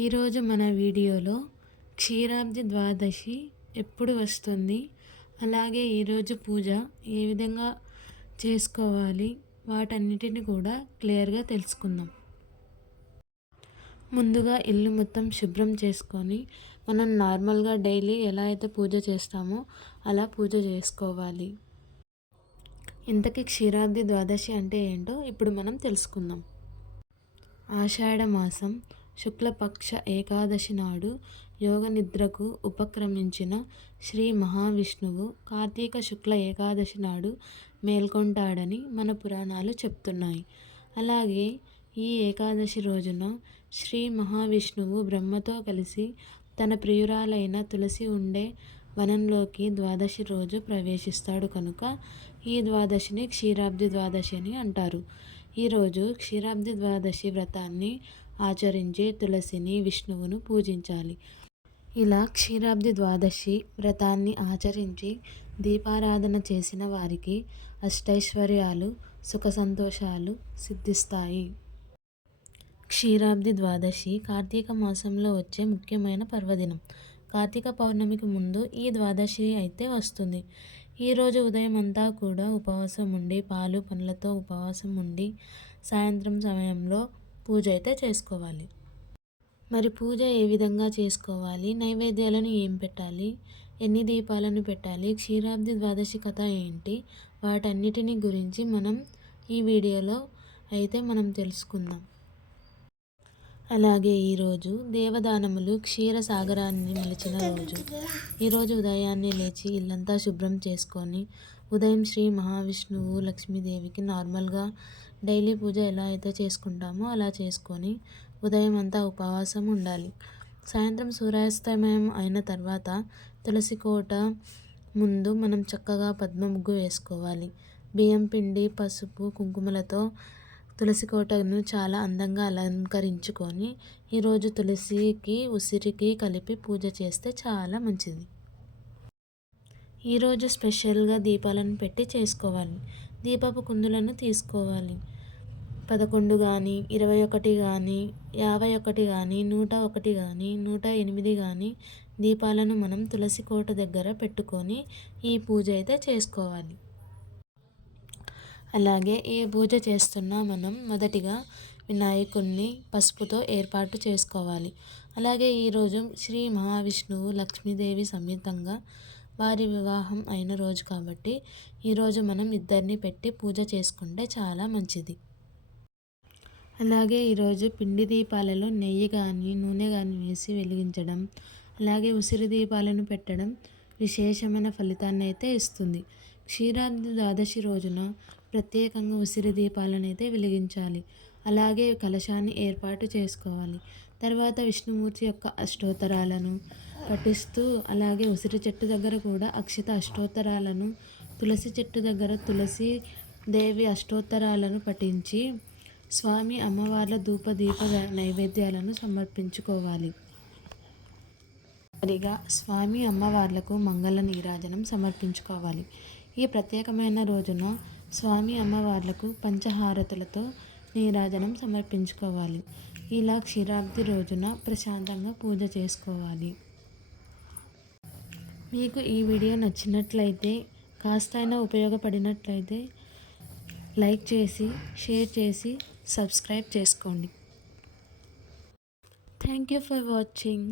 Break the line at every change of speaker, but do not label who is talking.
ఈరోజు మన వీడియోలో క్షీరాబ్ది ద్వాదశి ఎప్పుడు వస్తుంది? అలాగే ఈరోజు పూజ ఏ విధంగా చేసుకోవాలి? వాటన్నిటిని కూడా క్లియర్గా తెలుసుకుందాం. ముందుగా ఇల్లు మొత్తం శుభ్రం చేసుకొని మనం నార్మల్గా డైలీ ఎలా అయితే పూజ చేస్తామో అలా పూజ చేసుకోవాలి. ఇంతకీ క్షీరాబ్ది ద్వాదశి అంటే ఏంటో ఇప్పుడు మనం తెలుసుకుందాం. ఆషాఢ మాసం శుక్లపక్ష ఏకాదశి నాడు యోగ నిద్రకు ఉపక్రమించిన శ్రీ మహావిష్ణువు కార్తీక శుక్ల ఏకాదశి నాడు మేల్కొంటాడని మన పురాణాలు చెప్తున్నాయి. అలాగే ఈ ఏకాదశి రోజున శ్రీ మహావిష్ణువు బ్రహ్మతో కలిసి తన ప్రియురాలైన తులసి ఉండే వనంలోకి ద్వాదశి రోజు ప్రవేశిస్తాడు కనుక ఈ ద్వాదశిని క్షీరాబ్ది ద్వాదశి అని అంటారు. ఈరోజు క్షీరాబ్ది ద్వాదశి వ్రతాన్ని ఆచరించి తులసిని విష్ణువును పూజించాలి. ఇలా క్షీరాబ్ది ద్వాదశి వ్రతాన్ని ఆచరించి దీపారాధన చేసిన వారికి అష్టైశ్వర్యాలు సుఖ సంతోషాలు సిద్ధిస్తాయి. క్షీరాబ్ది ద్వాదశి కార్తీక మాసంలో వచ్చే ముఖ్యమైన పర్వదినం. కార్తీక పౌర్ణమికి ముందు ఈ ద్వాదశి అయితే వస్తుంది. ఈరోజు ఉదయం అంతా కూడా ఉపవాసం ఉండి పాలు పండ్లతో ఉపవాసం ఉండి సాయంత్రం సమయంలో పూజ అయితే చేసుకోవాలి. మరి పూజ ఏ విధంగా చేసుకోవాలి? నైవేద్యాలను ఏం పెట్టాలి? ఎన్ని దీపాలను పెట్టాలి? క్షీరాబ్ది ద్వాదశి కథ ఏంటి? వాటన్నిటిని గురించి మనం ఈ వీడియోలో అయితే మనం తెలుసుకుందాం. అలాగే ఈరోజు దేవదానములు క్షీర సాగరాన్ని మలిచిన రోజు. ఈరోజు ఉదయాన్నే లేచి ఇల్లంతా శుభ్రం చేసుకొని ఉదయం శ్రీ మహావిష్ణువు లక్ష్మీదేవికి నార్మల్గా డైలీ పూజ ఎలా అయితే చేసుకుంటామో అలా చేసుకొని ఉదయం అంతా ఉపవాసం ఉండాలి. సాయంత్రం సూర్యాస్తమయం అయిన తర్వాత తులసి కోట ముందు మనం చక్కగా పద్మ ముగ్గు వేసుకోవాలి. బియ్యం పిండి పసుపు కుంకుమలతో తులసి కోటను చాలా అందంగా అలంకరించుకొని ఈరోజు తులసికి ఉసిరికి కలిపి పూజ చేస్తే చాలా మంచిది. ఈరోజు స్పెషల్గా దీపాలను పెట్టి చేసుకోవాలి. దీపపు కుందులను తీసుకోవాలి. పదకొండు కానీ ఇరవై ఒకటి కానీ యాభై ఒకటి కానీ నూట ఒకటి కానీ నూట ఎనిమిది కానీ దీపాలను మనం తులసి కోట దగ్గర పెట్టుకొని ఈ పూజ అయితే చేసుకోవాలి. అలాగే ఏ పూజ చేస్తున్నా మనం మొదటిగా వినాయకుడిని పసుపుతో ఏర్పాటు చేసుకోవాలి. అలాగే ఈరోజు శ్రీ మహావిష్ణువు లక్ష్మీదేవి సమేతంగా వారి వివాహం అయిన రోజు కాబట్టి ఈరోజు మనం ఇద్దరిని పెట్టి పూజ చేసుకుంటే చాలా మంచిది. అలాగే ఈరోజు పిండి దీపాలలో నెయ్యి కానీ నూనె కానీ వేసి వెలిగించడం అలాగే ఉసిరి దీపాలను పెట్టడం విశేషమైన ఫలితాన్ని అయితే ఇస్తుంది. క్షీరాబ్ది ద్వాదశి రోజున ప్రత్యేకంగా ఉసిరి దీపాలను అయితే వెలిగించాలి. అలాగే కలశాన్ని ఏర్పాటు చేసుకోవాలి. తర్వాత విష్ణుమూర్తి యొక్క అష్టోత్తరాలను పఠిస్తూ అలాగే ఉసిరి చెట్టు దగ్గర కూడా అక్షిత అష్టోత్తరాలను తులసి చెట్టు దగ్గర తులసి దేవి అష్టోత్తరాలను పఠించి స్వామి అమ్మవార్ల ధూప దీప నైవేద్యాలను సమర్పించుకోవాలి. సరిగా స్వామి అమ్మవార్లకు మంగళ నీరాజనం సమర్పించుకోవాలి. ఈ ప్రత్యేకమైన రోజున స్వామి అమ్మవార్లకు పంచహారతులతో నీరాజనం సమర్పించుకోవాలి. ఇలా క్షీరాబ్ది రోజున ప్రశాంతంగా పూజ చేసుకోవాలి. మీకు ఈ వీడియో నచ్చినట్లయితే కాస్తైనా ఉపయోగపడినట్లయితే లైక్ చేసి షేర్ చేసి సబ్స్క్రైబ్ చేసుకోండి. Thank you for watching.